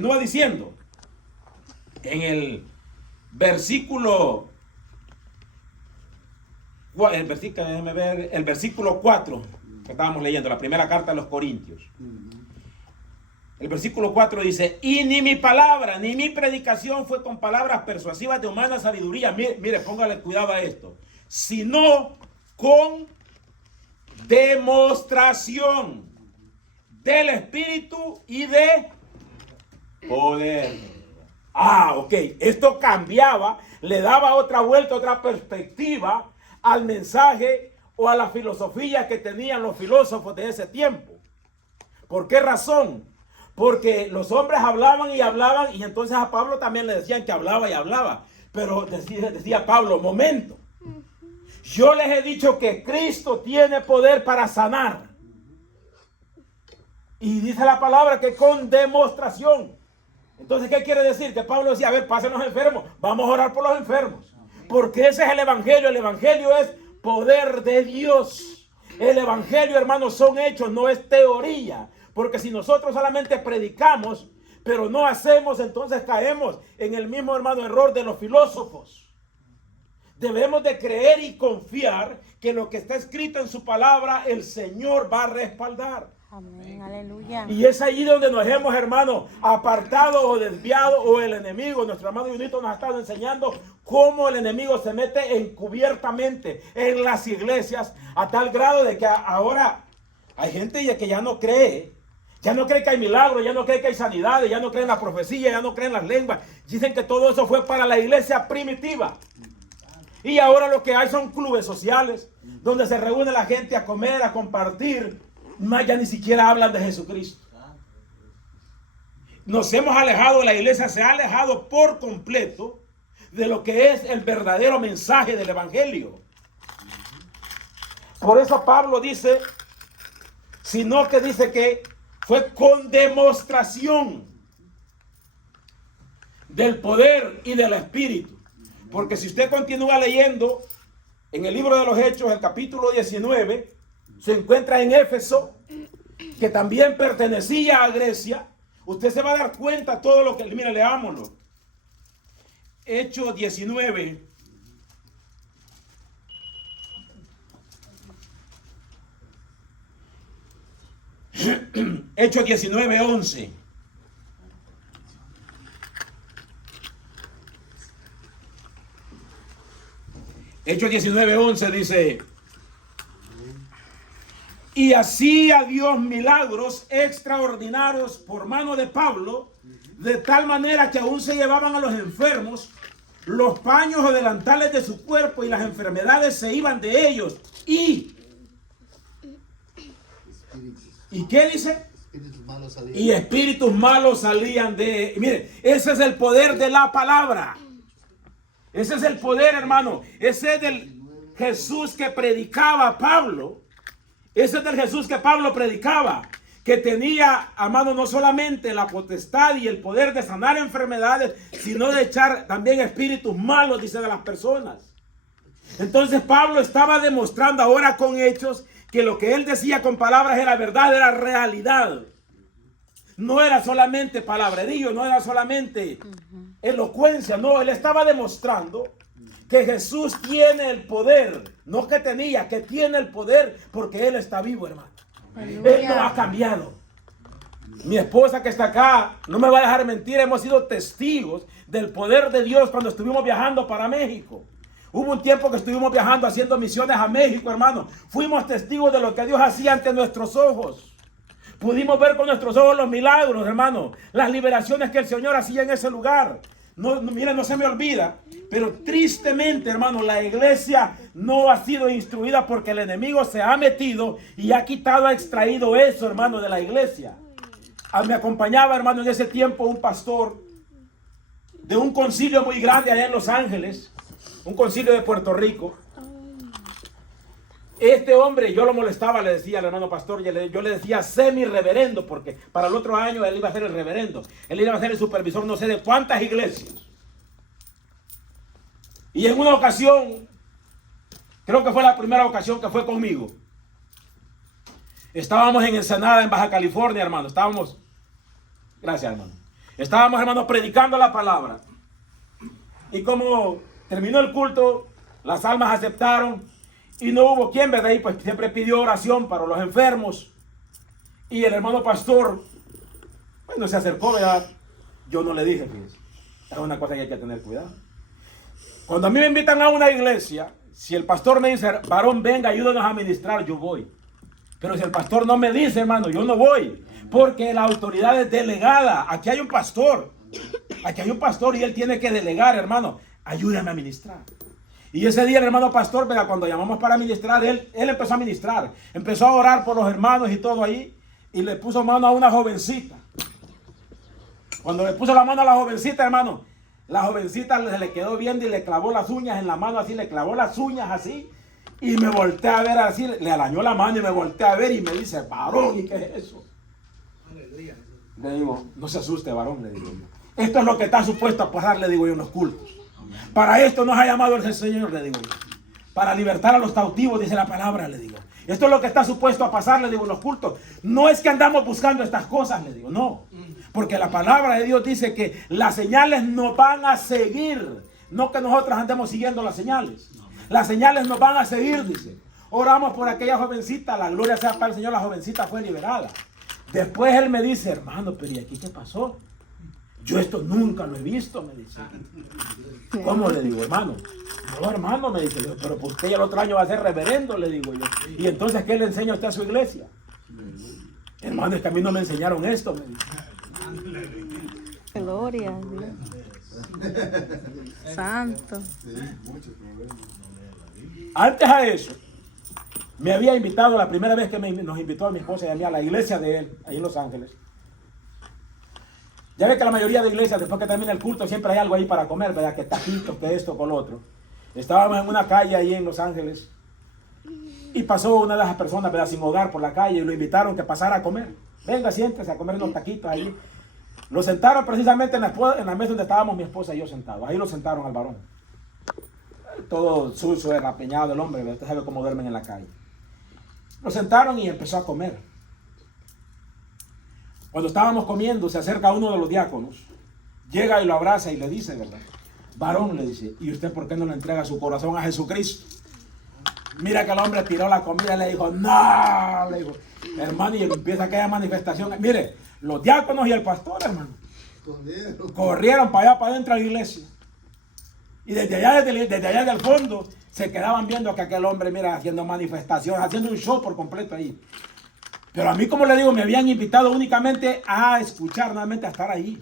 Continúa diciendo en el versículo, el versículo 4 que estábamos leyendo, la primera carta de los Corintios. El versículo 4 dice: y ni mi palabra, ni mi predicación fue con palabras persuasivas de humana sabiduría. Mire, póngale cuidado a esto. Sino con demostración del Espíritu y de poder. Ok. Esto cambiaba, le daba otra vuelta, otra perspectiva al mensaje o a la filosofía que tenían los filósofos de ese tiempo. ¿Por qué razón? Porque los hombres hablaban y entonces a Pablo también le decían que hablaba y hablaba. Pero decía Pablo: momento, yo les he dicho que Cristo tiene poder para sanar. Y dice la palabra que con demostración. Entonces, ¿qué quiere decir? Que Pablo decía: a ver, pasen los enfermos, vamos a orar por los enfermos. Porque ese es el evangelio. El evangelio es poder de Dios. El evangelio, hermanos, son hechos, no es teoría. Porque si nosotros solamente predicamos, pero no hacemos, entonces caemos en el mismo, hermano, error de los filósofos. Debemos de creer y confiar que lo que está escrito en su palabra, el Señor va a respaldar. Amén, aleluya. Y es allí donde nos hemos, hermano, apartado o desviado, o el enemigo, nuestro hermano Junito nos ha estado enseñando cómo el enemigo se mete encubiertamente en las iglesias, a tal grado de que ahora hay gente que ya no cree. Ya no cree que hay milagros, ya no cree que hay sanidades, ya no cree en la profecía, ya no cree en las lenguas. Dicen que todo eso fue para la iglesia primitiva. Y ahora lo que hay son clubes sociales, donde se reúne la gente a comer, a compartir. Ya ni siquiera hablan de Jesucristo. Nos hemos alejado, la iglesia se ha alejado por completo de lo que es el verdadero mensaje del evangelio. Por eso Pablo dice, sino que dice que fue con demostración del poder y del Espíritu. Porque si usted continúa leyendo en el libro de los Hechos, el capítulo 19, se encuentra en Éfeso, que también pertenecía a Grecia. Usted se va a dar cuenta todo lo que... Mire, leámoslo. Hechos 19. Hechos 19, 11. Hechos 19, 11 dice: y hacía Dios milagros extraordinarios por mano de Pablo, de tal manera que aún se llevaban a los enfermos los paños o delantales de su cuerpo, y las enfermedades se iban de ellos. ¿Y qué dice? Y espíritus malos salían de... Mire, ese es el poder de la palabra. Ese es el poder, hermano. Ese es del Jesús que predicaba Pablo. Ese es del Jesús que Pablo predicaba, que tenía a mano no solamente la potestad y el poder de sanar enfermedades, sino de echar también espíritus malos, dice, de las personas. Entonces Pablo estaba demostrando ahora con hechos que lo que él decía con palabras era verdad, era realidad. No era solamente palabrerío, no era solamente elocuencia, no, él estaba demostrando que Jesús tiene el poder, no que tenía, que tiene el poder, porque Él está vivo, hermano. Aleluya. Él no ha cambiado. Mi esposa que está acá no me va a dejar mentir, hemos sido testigos del poder de Dios cuando estuvimos viajando para México. Hubo un tiempo que estuvimos viajando haciendo misiones a México, hermano. Fuimos testigos de lo que Dios hacía ante nuestros ojos. Pudimos ver con nuestros ojos los milagros, hermano, las liberaciones que el Señor hacía en ese lugar. Mira, no se me olvida, pero tristemente, hermano, la iglesia no ha sido instruida porque el enemigo se ha metido y ha quitado, ha extraído eso, hermano, de la iglesia. Me acompañaba, hermano, en ese tiempo un pastor de un concilio muy grande allá en Los Ángeles, un concilio de Puerto Rico. Este hombre, yo lo molestaba, le decía al hermano pastor, yo le decía semi-reverendo, porque para el otro año él iba a ser el reverendo. Él iba a ser el supervisor no sé de cuántas iglesias. Y en una ocasión, creo que fue la primera ocasión que fue conmigo, estábamos en Ensenada, en Baja California, hermano. Gracias, hermano. Estábamos, hermanos, predicando la palabra. Y como terminó el culto, las almas aceptaron y no hubo quien, ¿verdad? Y pues siempre pidió oración para los enfermos. Y el hermano pastor, bueno, se acercó, ¿verdad? Yo no le dije, fíjense. Es una cosa que hay que tener cuidado. Cuando a mí me invitan a una iglesia, si el pastor me dice, varón, venga, ayúdanos a ministrar, yo voy. Pero si el pastor no me dice, hermano, yo no voy. Porque la autoridad es delegada. Aquí hay un pastor. Aquí hay un pastor y él tiene que delegar, hermano. Ayúdame a ministrar. Y ese día el hermano pastor, ¿verdad? Cuando llamamos para ministrar, él empezó a ministrar. Empezó a orar por los hermanos y todo ahí. Y le puso mano a una jovencita. Cuando le puso la mano a la jovencita, hermano, la jovencita se le quedó viendo y le clavó las uñas en la mano así, le clavó las uñas así. Y me volteé a ver así, le arañó la mano y me volteé a ver y me dice, varón, ¿y qué es eso? Aleluya. Le digo, no se asuste, varón, le digo yo. Esto es lo que está supuesto a pasar, le digo yo, en los cultos. Para esto nos ha llamado el Señor, le digo yo. Para libertar a los cautivos, dice la palabra, le digo. Esto es lo que está supuesto a pasar, le digo, en los cultos. No es que andamos buscando estas cosas, le digo, no. Porque la palabra de Dios dice que las señales nos van a seguir. No que nosotros andemos siguiendo las señales. Las señales nos van a seguir, dice. Oramos por aquella jovencita, la gloria sea para el Señor, la jovencita fue liberada. Después él me dice, hermano, pero ¿y aquí qué pasó? Yo esto nunca lo he visto, me dice. ¿Cómo? Le digo, hermano. No, hermano, me dice, pero pues usted ya el otro año va a ser reverendo, le digo yo. Y entonces, ¿qué le enseña a usted a su iglesia? Hermano, es que a mí no me enseñaron esto, me dice. Gloria a Dios. Santo. Antes a eso, me había invitado, la primera vez que nos invitó a mi esposa y a mí a la iglesia de él, ahí en Los Ángeles. Ya ve que la mayoría de iglesias, después que termina el culto, siempre hay algo ahí para comer, ¿verdad? Que taquitos, que esto, con lo otro. Estábamos en una calle ahí en Los Ángeles y pasó una de esas personas, ¿verdad? Sin hogar por la calle y lo invitaron que pasara a comer. Venga, siéntese a comer unos taquitos ahí. Lo sentaron precisamente en la mesa donde estábamos mi esposa y yo sentados. Ahí lo sentaron al varón. Todo sucio, derrapeñado el hombre, usted sabe cómo duermen en la calle. Lo sentaron y empezó a comer. Cuando estábamos comiendo, se acerca uno de los diáconos, llega y lo abraza y le dice, ¿verdad? Varón, le dice, ¿y usted por qué no le entrega su corazón a Jesucristo? Mira que el hombre tiró la comida y le dijo, no, le dijo, hermano, y empieza aquella manifestación. Mire, los diáconos y el pastor, hermano, corrieron para allá, para adentro de la iglesia. Y desde allá del fondo, se quedaban viendo que aquel hombre, mira, haciendo manifestaciones, haciendo un show por completo ahí. Pero a mí, como le digo, me habían invitado únicamente a escuchar, nuevamente a estar ahí.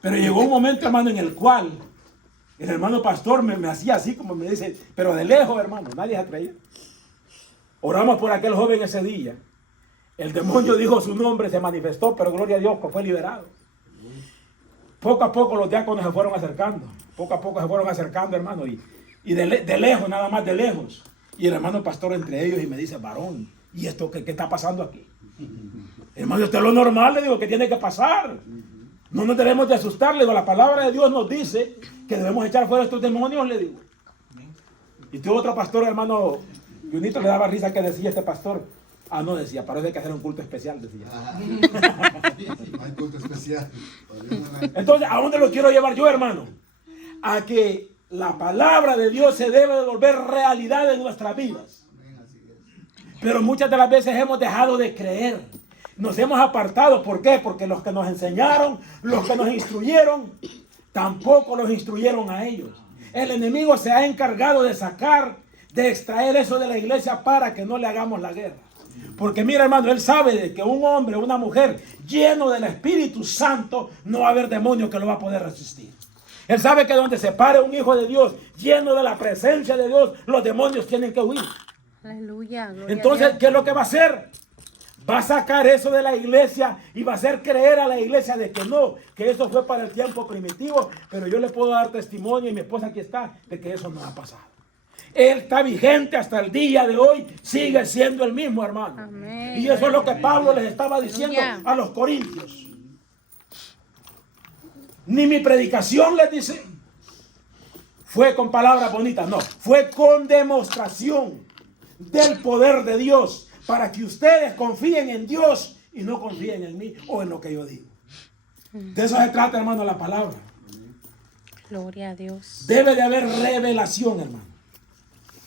Pero llegó un momento, hermano, en el cual el hermano pastor me hacía así, como me dice, pero de lejos, hermano, nadie se atraía. Oramos por aquel joven ese día. El demonio dijo su nombre, se manifestó, pero gloria a Dios que fue liberado. Poco a poco los diáconos se fueron acercando. Poco a poco se fueron acercando, hermano. Y de lejos, nada más de lejos. Y el hermano pastor entre ellos y me dice, varón, ¿y esto qué está pasando aquí? Hermano, esto es lo normal, le digo, que tiene que pasar. No nos debemos de asustar, le digo, la palabra de Dios nos dice que debemos echar fuera estos demonios, le digo. Y tuvo otro pastor, hermano, Junito le daba risa que decía este pastor. Ah, no, decía, parece que hay que hacer un culto especial, decía. Hay culto especial. Entonces, ¿a dónde lo quiero llevar yo, hermano? A que la palabra de Dios se debe de volver realidad en nuestras vidas. Pero muchas de las veces hemos dejado de creer. Nos hemos apartado. ¿Por qué? Porque los que nos enseñaron, los que nos instruyeron, tampoco los instruyeron a ellos. El enemigo se ha encargado de sacar, de extraer eso de la iglesia para que no le hagamos la guerra. Porque mira, hermano, él sabe de que un hombre, una mujer lleno del Espíritu Santo, no va a haber demonio que lo va a poder resistir. Él sabe que donde se pare un hijo de Dios lleno de la presencia de Dios, los demonios tienen que huir. Aleluya. Entonces, ¿qué es lo que va a hacer? Va a sacar eso de la iglesia y va a hacer creer a la iglesia de que no, que eso fue para el tiempo primitivo, pero yo le puedo dar testimonio y mi esposa aquí está, de que eso no ha pasado. Él está vigente hasta el día de hoy, sigue siendo el mismo, hermano. Amén. Y eso es lo que Pablo les estaba diciendo Aleluya. a los corintios. Ni mi predicación, les dice, fue con palabras bonitas, no, fue con demostración del poder de Dios para que ustedes confíen en Dios y no confíen en mí o en lo que yo digo. De eso se trata, hermano, la palabra. Gloria a Dios. Debe de haber revelación, hermano.